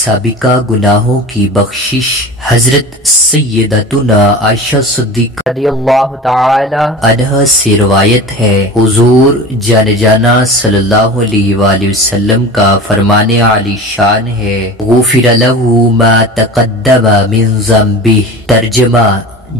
سابقہ گناہوں کی بخشش۔ حضرت سیدتنا عائشہ صدیقہ رضی اللہ تعالی عنہا سے روایت ہے، حضور جان جانا صلی اللہ علیہ وآلہ وسلم کا فرمان عالی شان ہے، غفر لہ ما تقدم من ذنبہ۔ ترجمہ: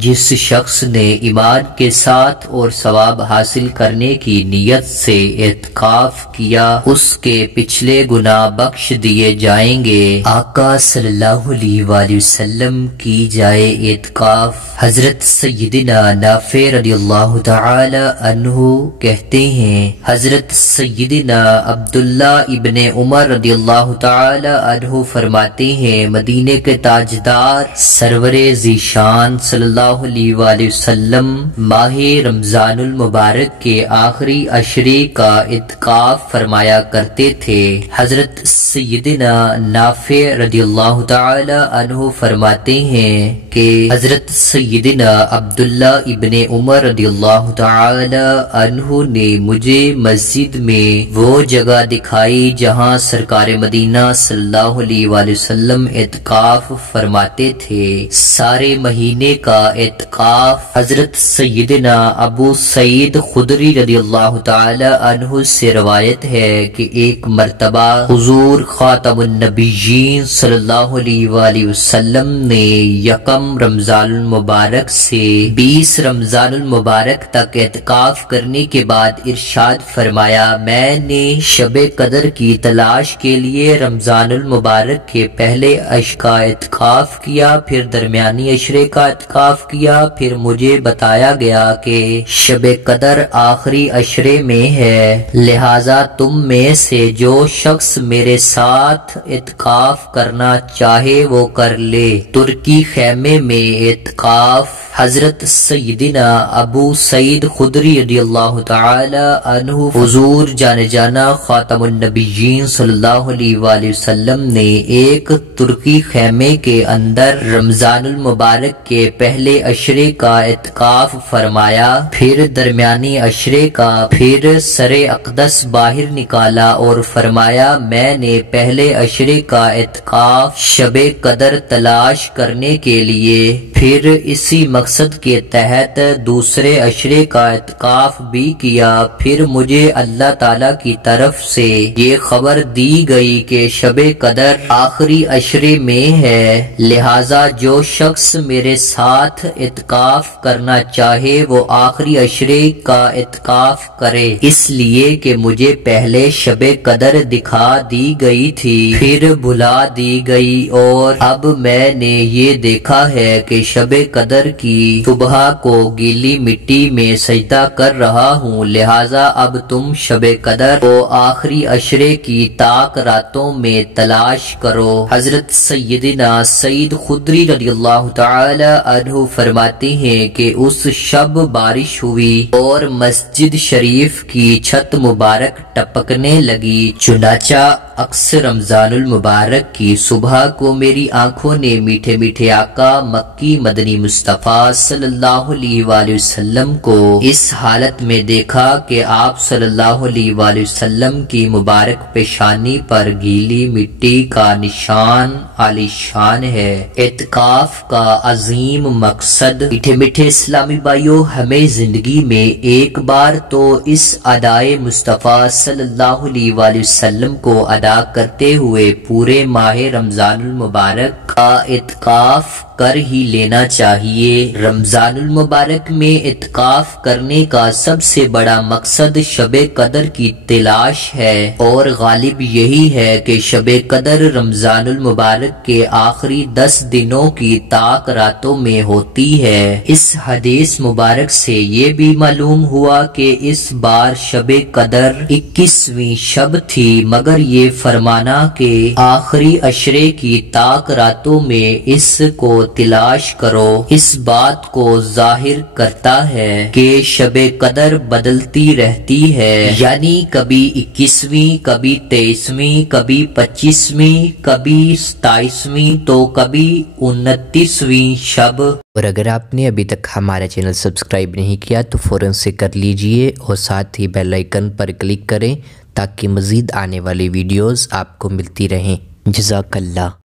جس شخص نے ایمان کے ساتھ اور ثواب حاصل کرنے کی نیت سے اعتکاف کیا، اس کے پچھلے گناہ بخش دیے جائیں گے۔ آقا صلی اللہ علیہ وآلہ وسلم کی جائے اعتکاف۔ حضرت سیدنا نافع رضی اللہ تعالی عنہ کہتے ہیں، حضرت سیدنا عبداللہ ابن عمر رضی اللہ تعالی عنہ فرماتے ہیں، مدینے کے تاجدار سرور ذیشان صلی اللہ علیہ وآلہ وسلم ماہ رمضان المبارک کے آخری عشرے کا اعتکاف فرمایا کرتے تھے۔ حضرت سیدنا نافع رضی اللہ تعالی عنہ فرماتے ہیں کہ حضرت سیدنا عبداللہ ابن عمر رضی اللہ تعالی عنہ نے مجھے مسجد میں وہ جگہ دکھائی جہاں سرکار مدینہ صلی اللہ علیہ وآلہ وسلم اعتکاف فرماتے تھے۔ سارے مہینے کا اعتکاف۔ حضرت سیدنا ابو سعید خدری رضی اللہ تعالی عنہ سے روایت ہے کہ ایک مرتبہ حضور خاتم النبیین صلی اللہ علیہ وآلہ وسلم نے یکم رمضان المبارک سے 20 رمضان المبارک تک اعتکاف کرنے کے بعد ارشاد فرمایا، میں نے شب قدر کی تلاش کے لیے رمضان المبارک کے پہلے عشر کا اعتکاف کیا، پھر درمیانی عشرے کا اعتکاف کیا، پھر مجھے بتایا گیا کہ شب قدر آخری عشرے میں ہے، لہذا تم میں سے جو شخص میرے ساتھ اعتکاف کرنا چاہے وہ کر لے۔ ترکی خیمے میں اعتکاف۔ حضرت سیدنا ابو سعید خدری رضی اللہ تعالی عنہ حضور جان جانا خاتم النبیین صلی اللہ علیہ وآلہ وسلم نے ایک ترکی خیمے کے اندر رمضان المبارک کے پہلے عشرے کا اعتکاف فرمایا، پھر درمیانی عشرے کا، پھر سر اقدس باہر نکالا اور فرمایا، میں نے پہلے عشرے کا اعتکاف شب قدر تلاش کرنے کے لیے، پھر اسی مقصد کے تحت دوسرے عشرے کا اعتکاف بھی کیا، پھر مجھے اللہ تعالی کی طرف سے یہ خبر دی گئی کہ شب قدر آخری عشرے میں ہے، لہذا جو شخص میرے ساتھ اعتکاف کرنا چاہے وہ آخری عشرے کا اعتکاف کرے، اس لیے کہ مجھے پہلے شب قدر دکھا دی گئی تھی، پھر بھلا دی گئی، اور اب میں نے یہ دیکھا ہے کہ شب قدر کی صبح کو گیلی مٹی میں سجدہ کر رہا ہوں، لہذا اب تم شب قدر کو آخری عشرے کی تاک راتوں میں تلاش کرو۔ حضرت سیدنا سعید خدری رضی اللہ تعالی عنہ فرماتے ہیں کہ اس شب بارش ہوئی اور مسجد شریف کی چھت مبارک ٹپکنے لگی، چنانچہ اکثر رمضان المبارک کی صبح کو میری آنکھوں نے میٹھے میٹھے آقا مکی مدنی مصطفیٰ صلی اللہ علیہ وآلہ وسلم کو اس حالت میں دیکھا کہ آپ صلی اللہ علیہ وآلہ وسلم کی مبارک پیشانی پر گیلی مٹی کا نشان عالی شان ہے۔ اعتکاف کا عظیم مقصد۔ میٹھے میٹھے اسلامی بھائیوں، ہمیں زندگی میں ایک بار تو اس ادائے مصطفیٰ صلی اللہ علیہ وآلہ وسلم کو ادا کرتے ہوئے پورے ماہ رمضان المبارک کا اعتکاف کر ہی لینا چاہیے۔ رمضان المبارک میں اعتکاف کرنے کا سب سے بڑا مقصد شب قدر کی تلاش ہے، اور غالب یہی ہے کہ شب قدر رمضان المبارک کے آخری 10 دنوں کی تاک راتوں میں ہوتی ہے۔ اس حدیث مبارک سے یہ بھی معلوم ہوا کہ اس بار شب قدر 21ویں شب تھی، مگر یہ فرمانا کہ آخری عشرے کی تاک راتوں میں اس کو تلاش کرو، اس بات کو ظاہر کرتا ہے کہ شب قدر بدلتی رہتی ہے، یعنی کبھی 21ویں، کبھی 23ویں، کبھی 25ویں، کبھی 27ویں، تو کبھی 29ویں شب۔ اور اگر آپ نے ابھی تک ہمارا چینل سبسکرائب نہیں کیا تو فوراً سے کر لیجئے، اور ساتھ ہی بیل آئیکن پر کلک کریں تاکہ مزید آنے والی ویڈیوز آپ کو ملتی رہیں۔ جزاک اللہ۔